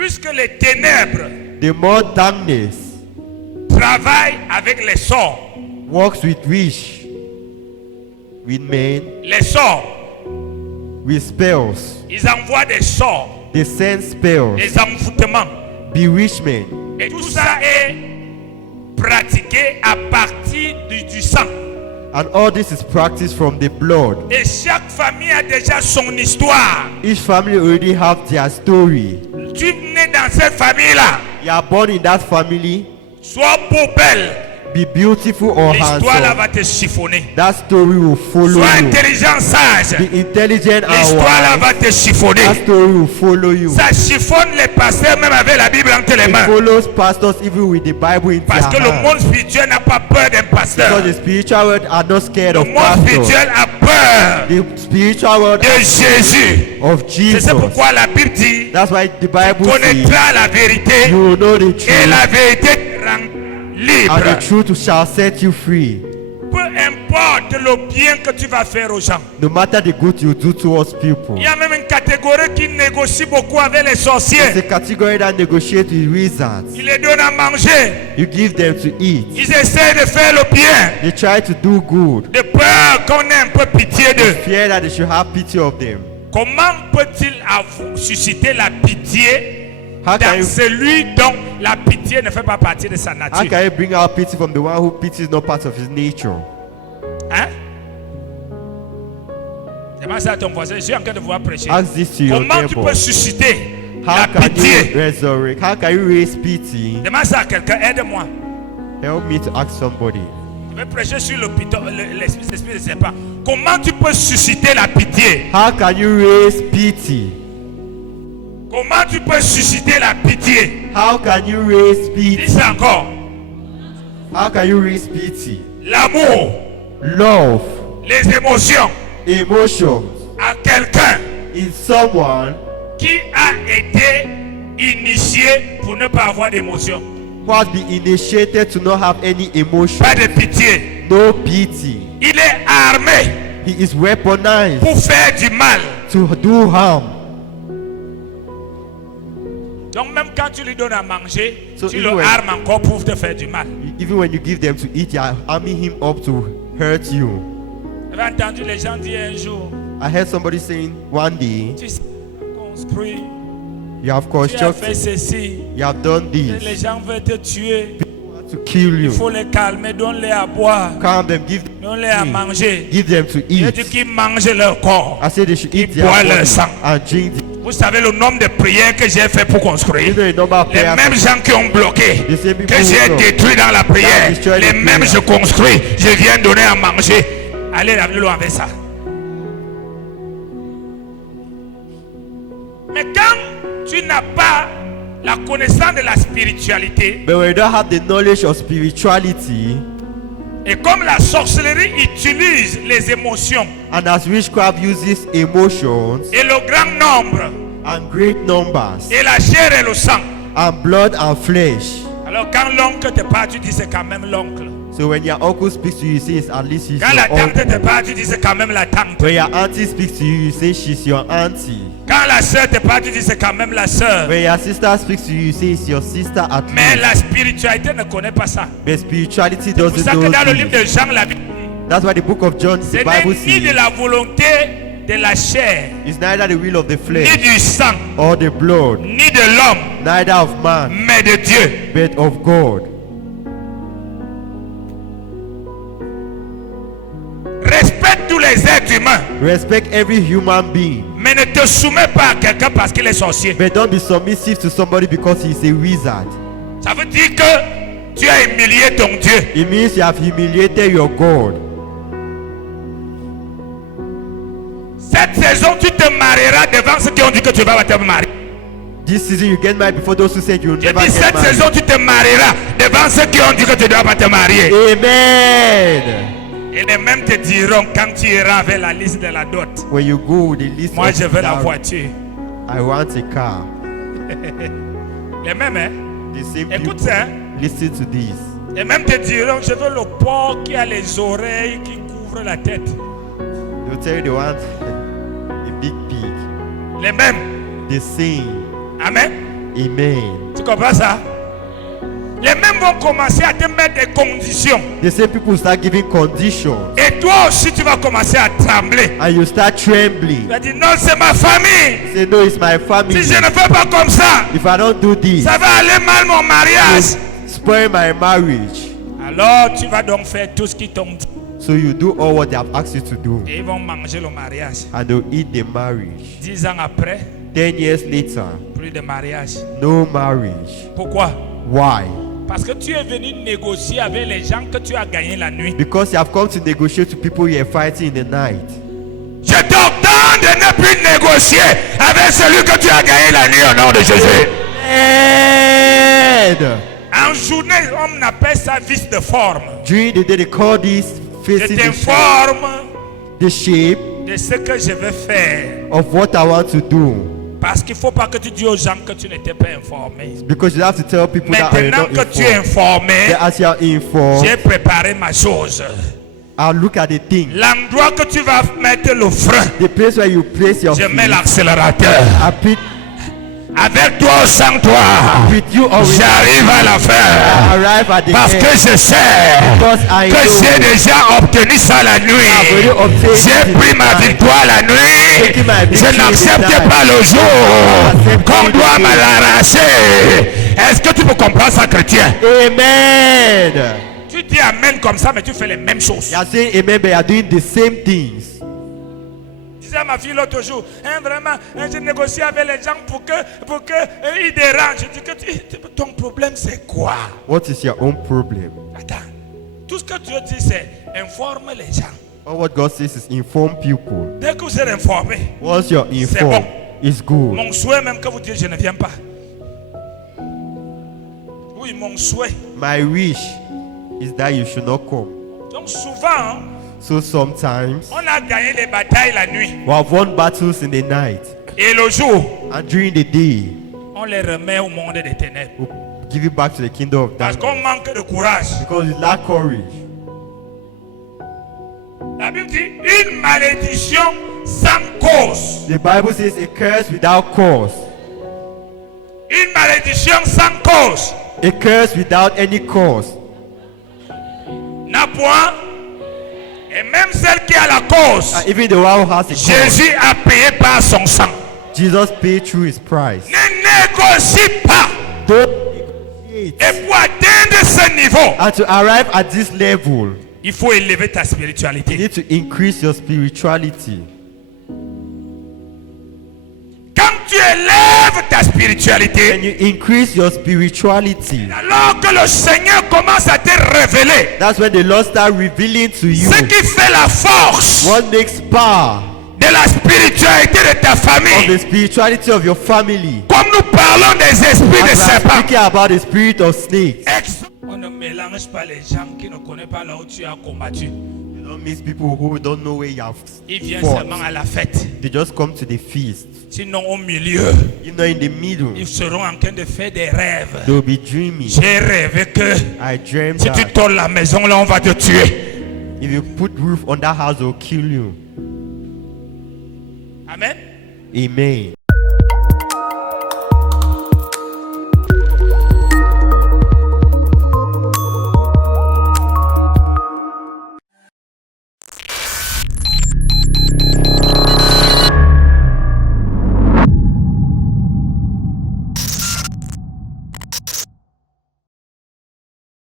Puisque les ténèbres, the more darkness travaillent avec les sorts. works with wish, with men, Les sorts, with spells. ils envoient des sorts, They send spells, des envoûtements. bewitchment. Et tout ça est pratiqué à partir du sang. And all this is practiced from the blood. Et chaque famille a déjà son histoire. Each family already have their story. Tu nais dans cette famille-là, You are born in that family, sois beau, belle, be beautiful or l'histoire là handsome. va te chiffonner. That story will follow Sois you. intelligent, sage, Be intelligent and l'histoire là wise. va te chiffonner. That story will follow you. Ça chiffonne les pasteurs même avec la Bible entre les It mains. follows pastors even with the Bible in Parce que their le hand. monde spirituel n'a pas peur d'un pasteur. Because the spiritual world are not scared Le of monde pastors. spirituel a peur The spiritual world de Jésus. of C'est Jesus. pourquoi la Bible dit, That's why the Bible says connaîtra la vérité you will know the et truth, la vérité te rend and libre. the truth shall set you free. Peu importe le bien que tu vas faire aux gens. No matter the good you do towards people. Il y a même une catégorie qui négocie beaucoup avec les It's sorciers. a category that negotiates with wizards. Ils les donnent à manger. You give them to eat. Ils essaient de faire le bien. They try to do good. De peur qu'on ait un peu pitié d'eux. Fear that they should have pity of them. Comment peut-il susciter la pitié How can dans you, celui dont la pitié ne fait pas partie de sa how nature? can you bring out pity from the one who pity is not part of his nature? Hein? Demande ça à ton voisin. Je suis en train de voir prêcher. Ask this to your Comment tu neighbor. peux susciter How la can you pitié? resurrect? How can you raise pity? Demande ça à quelqu'un. Aide-moi. Help me to ask somebody. Je vais prêcher sur l'esprit de serpent. Comment tu peux susciter la pitié? How can you raise pity? Comment tu peux susciter la pitié? How can you raise Dis pity? ça encore. How can you raise pity? L'amour, Love, les émotions emotions à quelqu'un in someone qui a été initié pour ne pas avoir d'émotion. who has been initiated to not have any emotion, Pas de pitié. no pity. Il est armé He is weaponized pour faire du mal. to do harm. Donc même quand tu lui donnes à manger, So tu even le when- armes encore pour te faire du mal. Even when you give them to eat, you are arming him up to hurt you. J'avais entendu les gens dire un jour, I heard somebody saying one day, tu sais, construit, you have tu as fait constructed, ceci, you have done et this les gens veulent te tuer. to kill Il you. faut les calmer, donne-les à boire, Calm them, give donne-les à manger. give them to Il dit eat. qu'ils mangent leur corps. I say they should eat Ils their boivent leur body sang. and drink the, Vous savez le nombre de prières que j'ai fait pour you construire. know, the number of Les prayers mêmes gens qui ont bloqué, the same people que j'ai who détruit dans la prière, destroyed les the mêmes prayer. je construis, je viens donner à manger. Allez, lavez-le avec ça. Mais quand tu n'as pas la connaissance de la spiritualité, But when you don't have the knowledge of spirituality, et comme la sorcellerie utilise les émotions and as witchcraft uses emotions et le grand nombre, and great numbers et la chair et le sang, and blood and flesh, alors quand l'oncle te parle, tu dis c'est quand même l'oncle. so when your uncle speaks to you, you say it's at least he's Quand la your tante uncle. te parle, tu dis c'est quand même la tante. When your auntie speaks to you, you say she's your auntie. Quand la sœur te parle, tu dis c'est quand même la sœur. When your sister speaks to you, you say it's your sister at Mais least. la spiritualité ne connaît pas ça. But spirituality C'est pour doesn't ça que know dans le livre this. de Jean, la Bible, That's why the book of John, ce the n'est Bible ni de says, la volonté de la chair, it's neither the will of the ni flesh du sang, or the blood, ni de l'homme, neither of man, mais de Dieu. but of God. Respecte tous les êtres humains, Respect every human being, mais ne te soumets pas à quelqu'un parce qu'il est sorcier. but don't be submissive to somebody because he's a wizard. Ça veut dire que tu as humilié ton Dieu. It means you have humiliated your God. Cette saison, tu te marieras devant ceux qui ont dit que tu vas te marier. This season you get married before those who said you'll Je never dis get cette married. saison, tu te marieras devant ceux qui ont dit que tu ne dois pas te marier. Amen. Et les mêmes te diront quand tu iras avec la liste de la dot. When you go with the list Moi, of je veux la dowry, voiture. I want a car. Les mêmes, hein? The same Écoute people ça, hein? listen to this. Les mêmes te diront, je veux le porc qui a les oreilles qui couvrent la tête. They'll tell you they want a big pig. Les mêmes. The same. Amen. Amen. Tu comprends ça? Les mêmes vont commencer à te mettre des conditions. The same people start giving conditions. Et toi aussi, tu vas commencer à trembler. And you start trembling. Tu vas dire, non, c'est ma famille. Say, no, it's my Si family. je ne fais pas comme ça, If I don't do this, ça va aller mal mon mariage. spoil my marriage. Alors, tu vas donc faire tout ce qu'ils t'ont dit. So you do all what they have asked you to do. Et ils vont manger le mariage. And they'll eat the marriage. 10 ans après, 10 years later, plus de mariage. no marriage. Pourquoi? Why? Parce que tu es venu négocier avec les gens que tu as gagné la nuit. Because you have come to negotiate with people you are fighting in the night. Je t'ordonne de ne plus négocier avec celui que tu as gagné la nuit au nom de Jésus. And En journée, on appelle ça vice de forme. during the day, they call this Je facing t'informe the shape de ce que je vais faire. of what I want to do. Parce qu'il ne faut pas que tu dises aux gens que tu n'étais pas informé. Because you have to tell people that are Maintenant not que tu es informed. informé, That as you are informed, j'ai préparé ma chose. I'll look at the thing. L'endroit que tu vas mettre le frein, The place where you place your je mets feet. l'accélérateur. I put Avec toi ou sans toi, with you or without j'arrive à la I fin. arrive at the Parce que end. je sais Because I que know j'ai déjà obtenu ça la I've already nuit. obtained J'ai it pris ma tonight. victoire la nuit. Taking my Je victory n'accepte tonight. pas le jour Accepting qu'on the doit me day. l'arracher. Est-ce que tu peux comprendre ça, chrétien? Amen. Tu dis amen comme ça, mais tu fais les mêmes choses. You are saying amen, but you are doing the same things. Je disais à ma fille l'autre jour, vraiment, je négocie avec les gens pour que ils dérangent. Je dis que ton problème c'est quoi? What is your own problem? Attends, tout ce que Dieu dit c'est informe les gens. All what God says is inform people. Dès que vous êtes informé, Once you're informed, it's good. mon souhait même que vous dites je ne viens pas. Oui, mon souhait. My wish is that you should not come. Donc souvent, So sometimes on a gagné les batailles la nuit. we have won battles in the night, Et le jour, and during the day, on les remet au monde des ténèbres. we give it back to the kingdom of Parce darkness qu'on manque de courage. because we lack courage. La Bible dit une malédiction sans cause. The Bible says a curse without cause, Une malédiction sans cause a curse without any cause. n'a point. Et même celle qui a la cause, And even the one who has a cause, Jésus a payé par son sang. Jesus paid through his price. Ne négocie pas. Don't negotiate. Et pour atteindre ce niveau, And to arrive at this level, il faut élever ta you spiritualité. need to increase your spirituality. Quand tu élèves ta When spiritualité, you increase your spirituality, alors que le Seigneur commence à te révéler that's when the Lord start revealing to you ce qui fait la force what makes power de la spiritualité de ta of famille. the spirituality of your family. Comme nous parlons des esprits de As we are serpents. speaking about the spirit of snakes, On ne mélange pas les gens qui ne connaissent pas là où tu as combattu. you don't miss people who don't know where you have Ils viennent fought. seulement à la fête. They just come to the feast. Sinon au milieu, You know, in the middle, ils seront en train de faire des rêves. they'll be dreaming. J'ai rêvé que I dreamed si tu that tolles la maison là, on va te tuer. if you put roof on that house, they'll kill you. Amen. Amen.